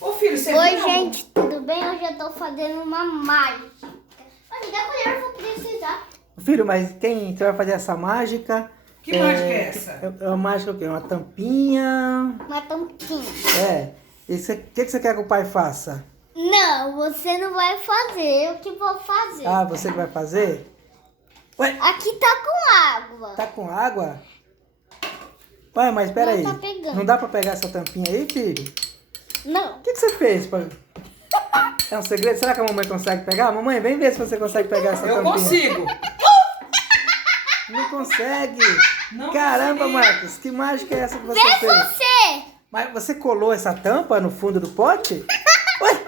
Ô filho, você Oi, viu? gente, tudo bem? Hoje eu tô fazendo uma mágica. Olha, da colher eu vou precisar. Filho, mas quem vai fazer essa mágica? Que mágica é essa? É uma mágica o quê? Uma tampinha? Uma tampinha. É. E o que você quer que o pai faça? Não, você não vai fazer, eu que vou fazer. Ah, você que vai fazer? Ué, Aqui tá com água. tá com água? Ué, mas peraí. Não tá pegando. Não dá pra pegar essa tampinha aí, filho? Não. O que você fez? É um segredo? Será que a mamãe consegue pegar? Mamãe, vem ver se você consegue pegar essa Eu tampinha. consigo. Não consegue. Não Caramba, consegui. Marcos, que mágica é essa que você Vem fez? você. Mas você colou essa tampa no fundo do pote? Ué,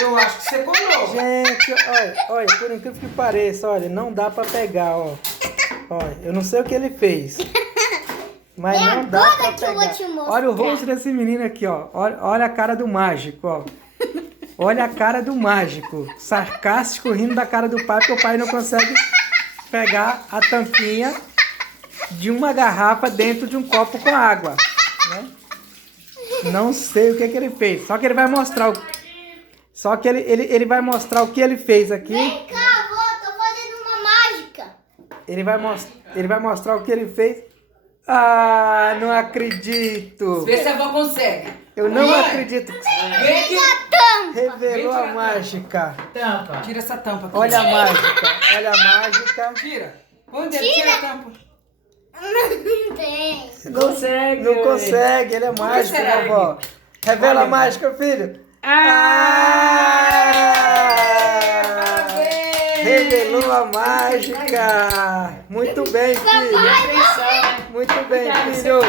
Eu acho que você colou. gente, olha, por incrível que pareça, olha, não dá pra pegar, ó. Olha, eu não sei o que ele fez. Mas É não dá agora pra que eu pegar. vou te mostrar. Olha o rosto desse menino aqui, ó. Olha a cara do mágico, ó. Olha a cara do mágico. Sarcástico, rindo da cara do pai, porque o pai não consegue pegar a tampinha de uma garrafa dentro de um copo com água, né? Não sei o que ele fez. Só que ele vai mostrar ele vai mostrar o que ele fez aqui. Vem cá, avó, tô fazendo uma mágica. Ele vai mostrar o que ele fez. Ah, não acredito. Vê se a avó consegue. Eu não Vai. acredito. Vem aqui. Revelou a Vem tirar a mágica. Tampa. Tira essa tampa aqui. Olha a mágica. Olha a mágica. Tira. Põe o dedo, tira a tampa. Não tem. Consegue. Não consegue, ele é mágico, né, será, avó? Revela a Olha, mágica, filho. Parabéns. Revelou a mágica. Muito bem, filho. Muito bem, filho.